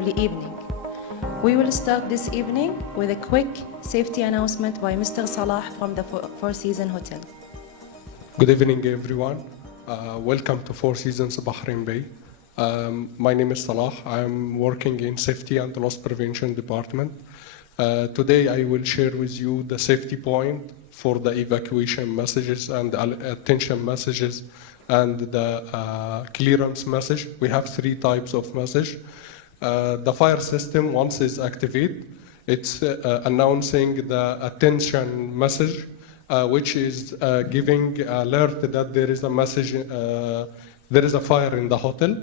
lovely evening. We will start this evening with a quick safety announcement by Mr. Salah from the Four Seasons Hotel. Good evening, everyone. Welcome to Four Seasons Bahrain Bay. My name is Salah. I'm working in Safety and Loss Prevention Department. Today I will share with you the safety point for the evacuation messages and attention messages and the clearance message. We have three types of message. The fire system, once it's activated, it's announcing the attention message, which is giving alert that there is a message, there is a fire in the hotel.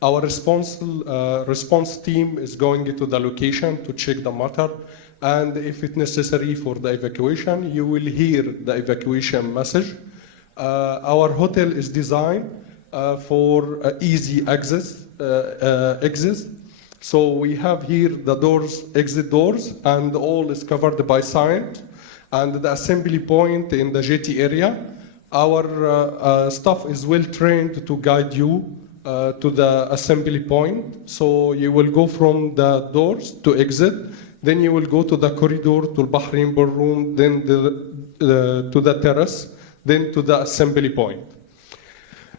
Our response team is going to the location to check the matter, and if it's necessary for the evacuation, you will hear the evacuation message. Our hotel is designed for easy exit. So we have here the doors, exit doors, and all is covered by signs. And the assembly point in the jetty area, our staff is well trained to guide you to the assembly point. So you will go from the doors to exit, then you will go to the corridor to Bahrain ballroom, then to the terrace, then to the assembly point.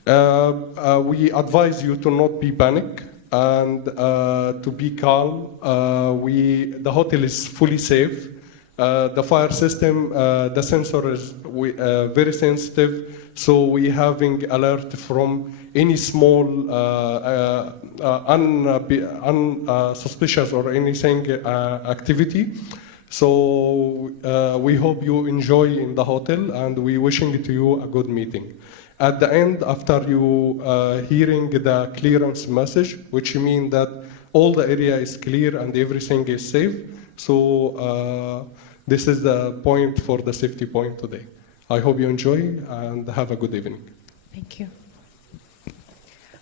We advise you to not be panic and to be calm. The hotel is fully safe. The fire system, the sensor is very sensitive, so we having alert from any small unsuspicious or anything activity. So we hope you enjoy in the hotel, and we wishing to you a good meeting. At the end, after you hearing the clearance message, which means that all the area is clear and everything is safe, so this is the point for the safety point today. I hope you enjoy and have a good evening. Thank you.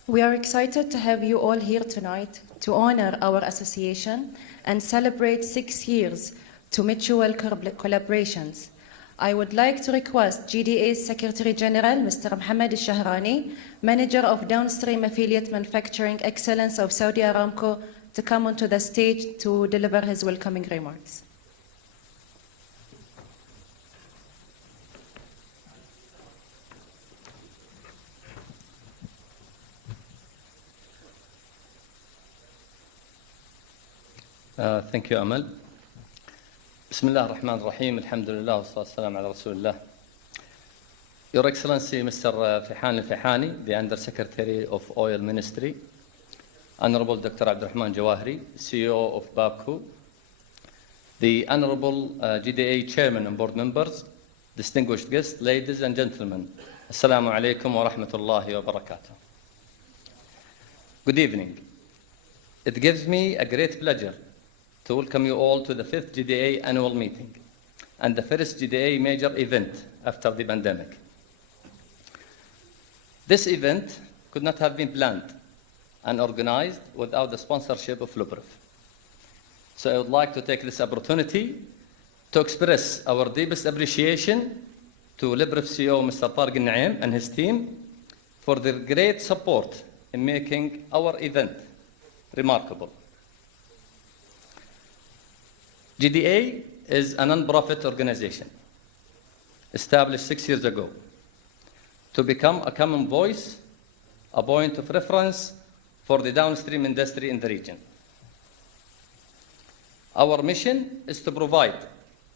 We are excited to have you all here tonight to honor our association and celebrate 6 years to mutual collaborations. I would like to request GDA's Secretary General, Mr. Mohammed Al-Shahrani, Manager of Downstream Affiliate Manufacturing Excellence of Saudi Aramco, to come onto the stage to deliver his welcoming remarks. Thank you, Amal. Bismillah ar-Rahman ar-Rahim. Alhamdulillah wa sallallahu ala Rasulullah. Your Excellency, Mr. Fihan Al-Fihani, the Under-Secretary of Oil Ministry, Honorable Dr. Abdurrahman Jawahri, CEO of Babco, the Honorable GDA Chairman and Board Members, distinguished guests, ladies and gentlemen, Assalamu alaikum wa rahmatullahi wa barakatuh. Good evening. It gives me a great pleasure to welcome you all to the 5th GDA annual meeting and the first GDA major event after the pandemic. This event could not have been planned and organized without the sponsorship of Lubref. So I would like to take this opportunity to express our deepest appreciation to Lubref CEO Mr. Tariq Al-Naim and his team for their great support in making our event remarkable. GDA is a non-profit organization established 6 years ago to become a common voice, a point of reference for the downstream industry in the region. Our mission is to provide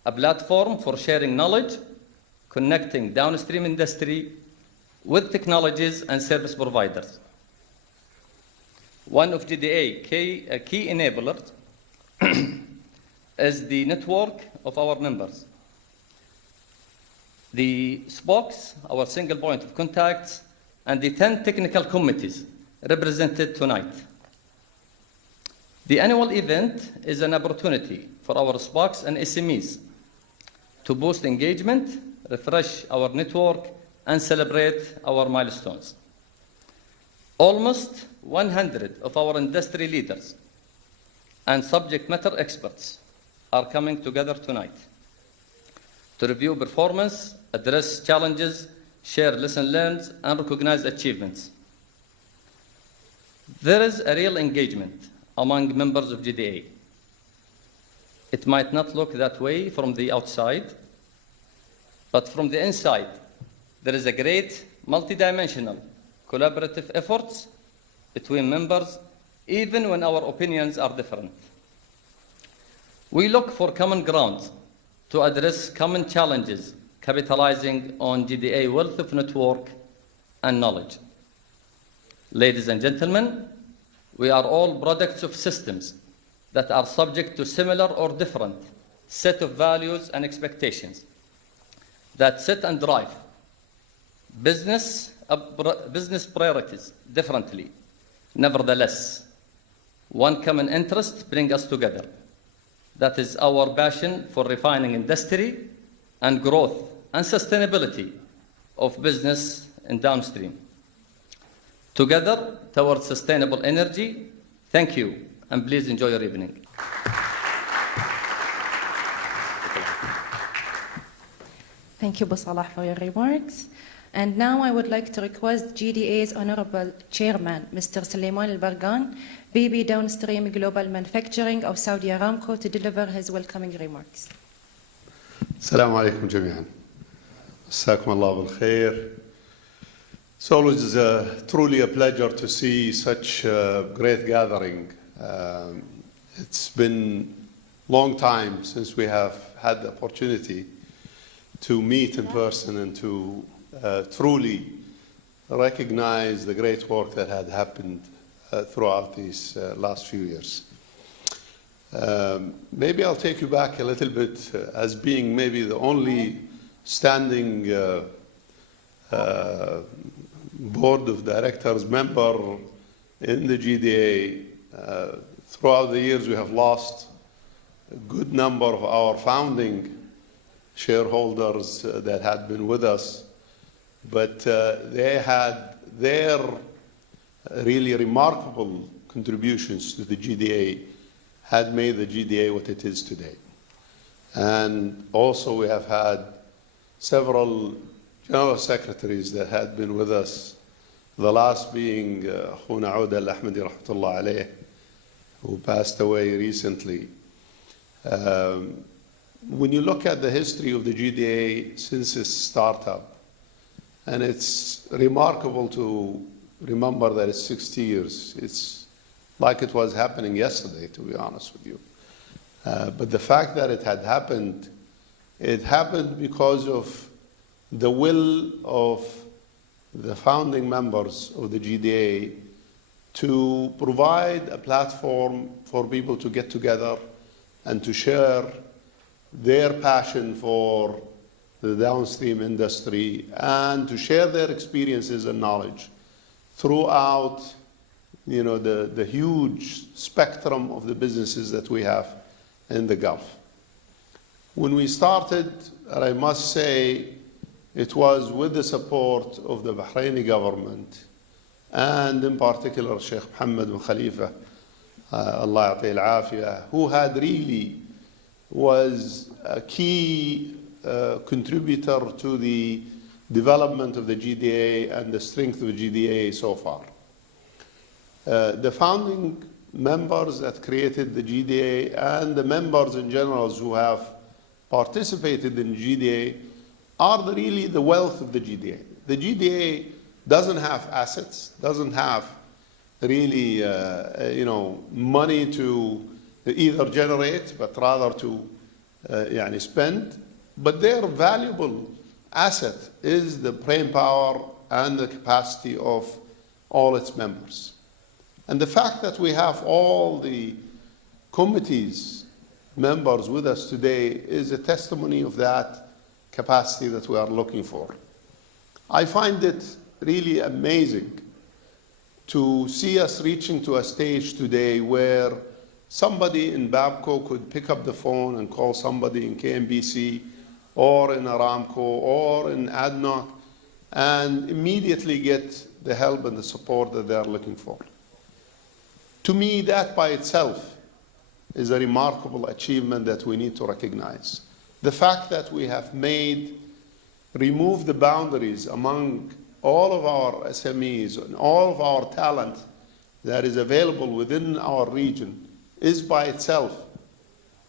a platform for sharing knowledge, connecting downstream industry with technologies and service providers. One of GDA key enablers is the network of our members. The spokes, our single point of contacts, and the 10 technical committees represented tonight. The annual event is an opportunity for our spokes and SMEs to boost engagement, refresh our network, and celebrate our milestones. Almost 100 of our industry leaders and subject matter experts are coming together tonight to review performance, address challenges, share lessons learned, and recognize achievements. There is a real engagement among members of GDA. It might not look that way from the outside, but from the inside, there is a great multidimensional collaborative efforts between members, even when our opinions are different. We look for common ground to address common challenges, capitalizing on GDA wealth of network and knowledge. Ladies and gentlemen, we are all products of systems that are subject to similar or different set of values and expectations that set and drive business priorities differently. Nevertheless, one common interest brings us together. That is our passion for refining industry and growth and sustainability of business and downstream. Together towards sustainable energy. Thank you, and please enjoy your evening. Thank you, Salah, for your remarks. And now I would like to request GDA's Honorable Chairman, Mr. Suleiman Al-Bargan, BB Downstream Global Manufacturing of Saudi Aramco, to deliver his welcoming remarks. السلام عليكم جميعا. مساكم الله بالخير. It's always truly a pleasure to see such a great gathering. It's been a long time since we have had the opportunity to meet in person and to truly recognize the great work that had happened throughout these last few years. Maybe I'll take you back a little bit as being maybe the only standing board of directors member in the GDA. Throughout the years, we have lost a good number of our founding shareholders that had been with us, but they had their really remarkable contributions to the GDA had made the GDA what it is today. And also we have had several general secretaries that had been with us, the last being Khuna Aoud Al-Ahmadi Rahmatullah Alayh, who passed away recently. When you look at the history of the GDA since its startup, and it's remarkable to remember that it's 60 years. It's like it was happening yesterday, to be honest with you. But the fact that it happened because of the will of the founding members of the GDA to provide a platform for people to get together and to share their passion for the downstream industry and to share their experiences and knowledge throughout the huge spectrum of the businesses that we have in the Gulf. When we started, and I must say, it was with the support of the Bahraini government and in particular Sheikh Mohammed bin Khalifa, Allah ya'tih al-afiyah, who had really was a key contributor to the development of the GDA and the strength of the GDA so far. The founding members that created the GDA and the members in general who have participated in GDA are really the wealth of the GDA. The GDA doesn't have assets, doesn't have really money to either generate, but rather to spend. But their valuable asset is the brain power and the capacity of all its members. And the fact that we have all the committees members with us today is a testimony of that capacity that we are looking for. I find it really amazing to see us reaching to a stage today where somebody in Babco could pick up the phone and call somebody in KMBC or in Aramco or in ADNOC and immediately get the help and the support that they are looking for. To me, that by itself is a remarkable achievement that we need to recognize. The fact that we have removed the boundaries among all of our SMEs and all of our talent that is available within our region is by itself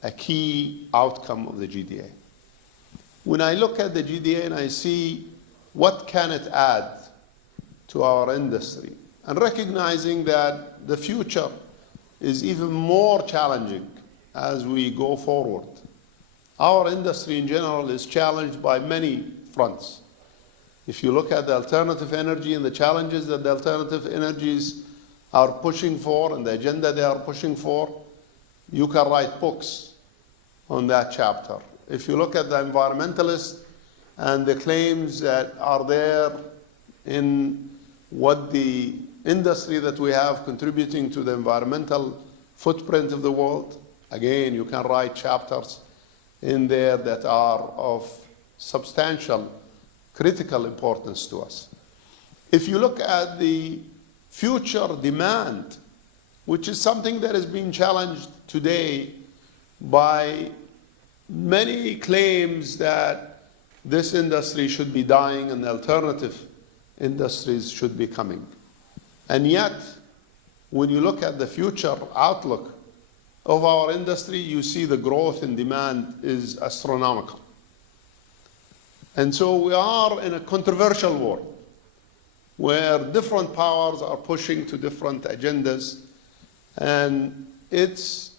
a key outcome of the GDA. When I look at the GDA and I see what can it add to our industry, and recognizing that the future is even more challenging as we go forward. Our industry in general is challenged by many fronts. If you look at the alternative energy and the challenges that the alternative energies are pushing for and the agenda they are pushing for, you can write books on that chapter. If you look at the environmentalists and the claims that are there in what the industry that we have contributing to the environmental footprint of the world, again, you can write chapters in there that are of substantial, critical importance to us. If you look at the future demand, which is something that is being challenged today by many claims that this industry should be dying and alternative industries should be coming. And yet, when you look at the future outlook of our industry, you see the growth in demand is astronomical. And so we are in a controversial world where different powers are pushing to different agendas, and it's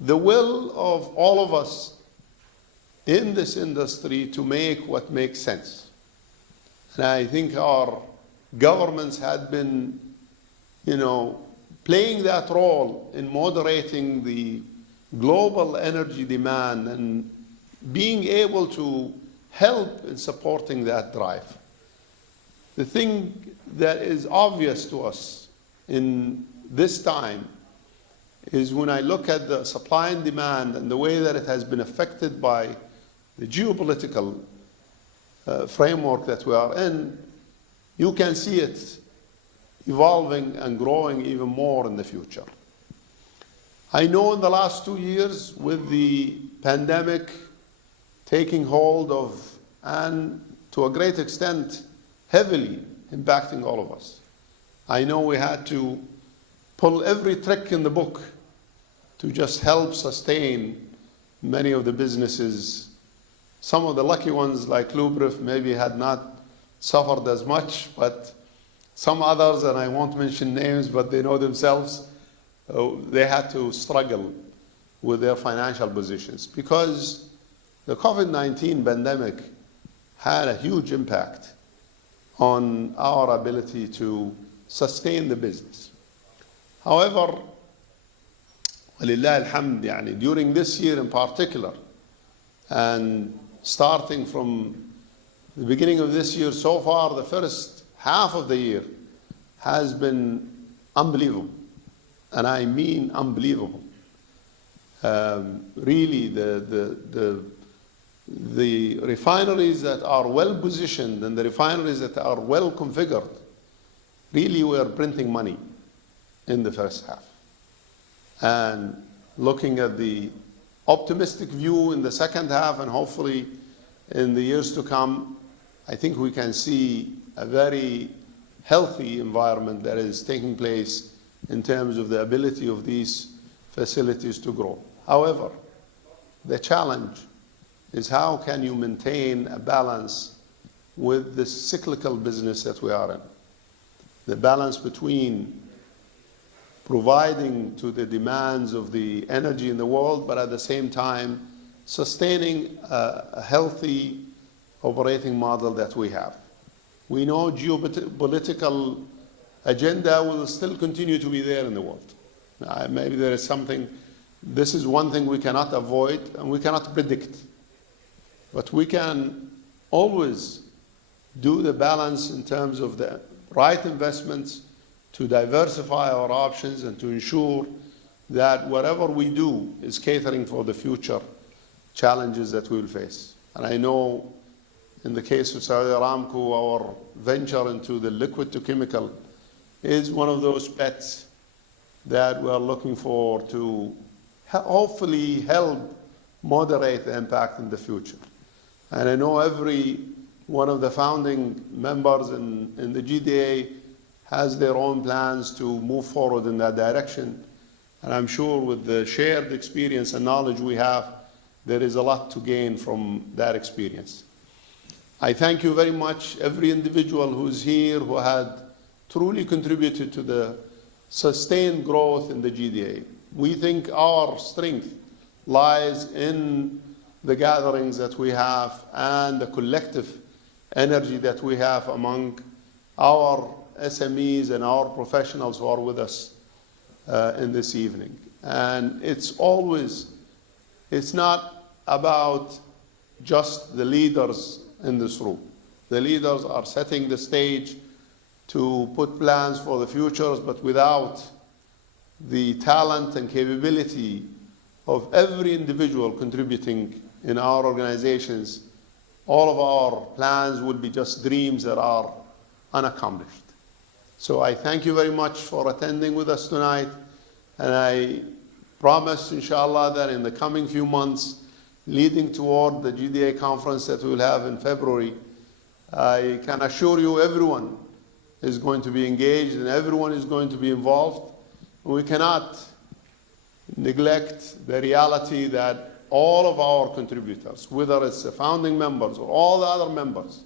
the will of all of us in this industry to make what makes sense. And I think our governments had been, playing that role in moderating the global energy demand and being able to help in supporting that drive. The thing that is obvious to us in this time is when I look at the supply and demand and the way that it has been affected by the geopolitical framework that we are in, you can see it evolving and growing even more in the future. I know in the last 2 years, with the pandemic taking hold of, and to a great extent, heavily impacting all of us, I know we had to pull every trick in the book to just help sustain many of the businesses. Some of the lucky ones, like Lubrif, maybe had not suffered as much, but some others, and I won't mention names, but they know themselves, they had to struggle with their financial positions because the COVID-19 pandemic had a huge impact on our ability to sustain the business. However, walillah alhamd, during this year in particular, and starting from the beginning of this year so far, the first half of the year has been unbelievable, and I mean unbelievable. Really, the refineries that are well positioned and the refineries that are well configured really were printing money in the first half. And looking at the optimistic view in the second half and hopefully in the years to come, I think we can see a very healthy environment that is taking place in terms of the ability of these facilities to grow. However, the challenge is how can you maintain a balance with the cyclical business that we are in? The balance between providing to the demands of the energy in the world, but at the same time sustaining a healthy operating model that we have. We know geopolitical agenda will still continue to be there in the world. Maybe there is something, this is one thing we cannot avoid and we cannot predict. But we can always do the balance in terms of the right investments to diversify our options and to ensure that whatever we do is catering for the future challenges that we will face. And I know in the case of Saudi Aramco, our venture into the liquid to chemical is one of those bets that we are looking for to hopefully help moderate the impact in the future. And I know every one of the founding members in the GDA has their own plans to move forward in that direction. And I'm sure with the shared experience and knowledge we have, there is a lot to gain from that experience. I thank you very much, every individual who's here who had truly contributed to the sustained growth in the GDA. We think our strength lies in the gatherings that we have and the collective energy that we have among our SMEs and our professionals who are with us in this evening. And it's not about just the leaders in this room. The leaders are setting the stage to put plans for the futures, but without the talent and capability of every individual contributing in our organizations, all of our plans would be just dreams that are unaccomplished. So I thank you very much for attending with us tonight, and I promise, inshallah, that in the coming few months, leading toward the GDA conference that we will have in February, I can assure you everyone is going to be engaged and everyone is going to be involved. We cannot neglect the reality that all of our contributors, whether it's the founding members or all the other members,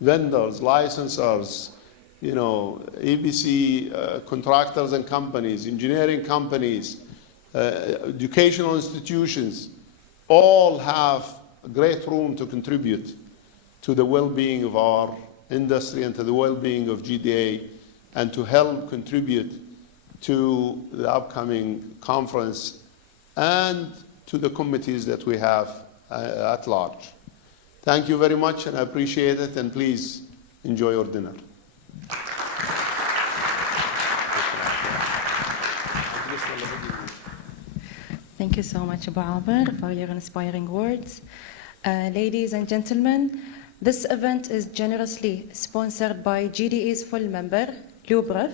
vendors, licensors, EPC contractors and companies, engineering companies, educational institutions, all have great room to contribute to the well-being of our industry and to the well-being of GDA, and to help contribute to the upcoming conference and to the committees that we have at large. Thank you very much, and I appreciate it, and please enjoy your dinner. Thank you so much, Abu Amr, for your inspiring words. Ladies and gentlemen, this event is generously sponsored by GDA's full member, Lubref,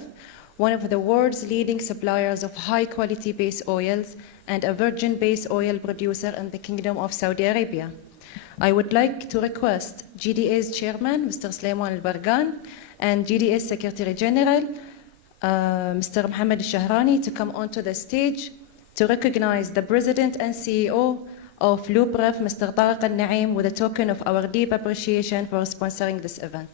one of the world's leading suppliers of high-quality base oils and a virgin base oil producer in the Kingdom of Saudi Arabia. I would like to request GDA's chairman, Mr. Sulaiman Al-Bargan, and GDA's Secretary General, Mr. Mohammed Al-Shahrani, to come onto the stage to recognize the President and CEO of Lubref, Mr. Tariq Al-Naim, with a token of our deep appreciation for sponsoring this event.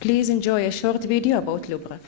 Please enjoy a short video about Lubref.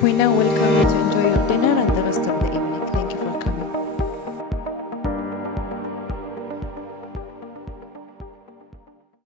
We now welcome you to enjoy your dinner and the rest of the evening.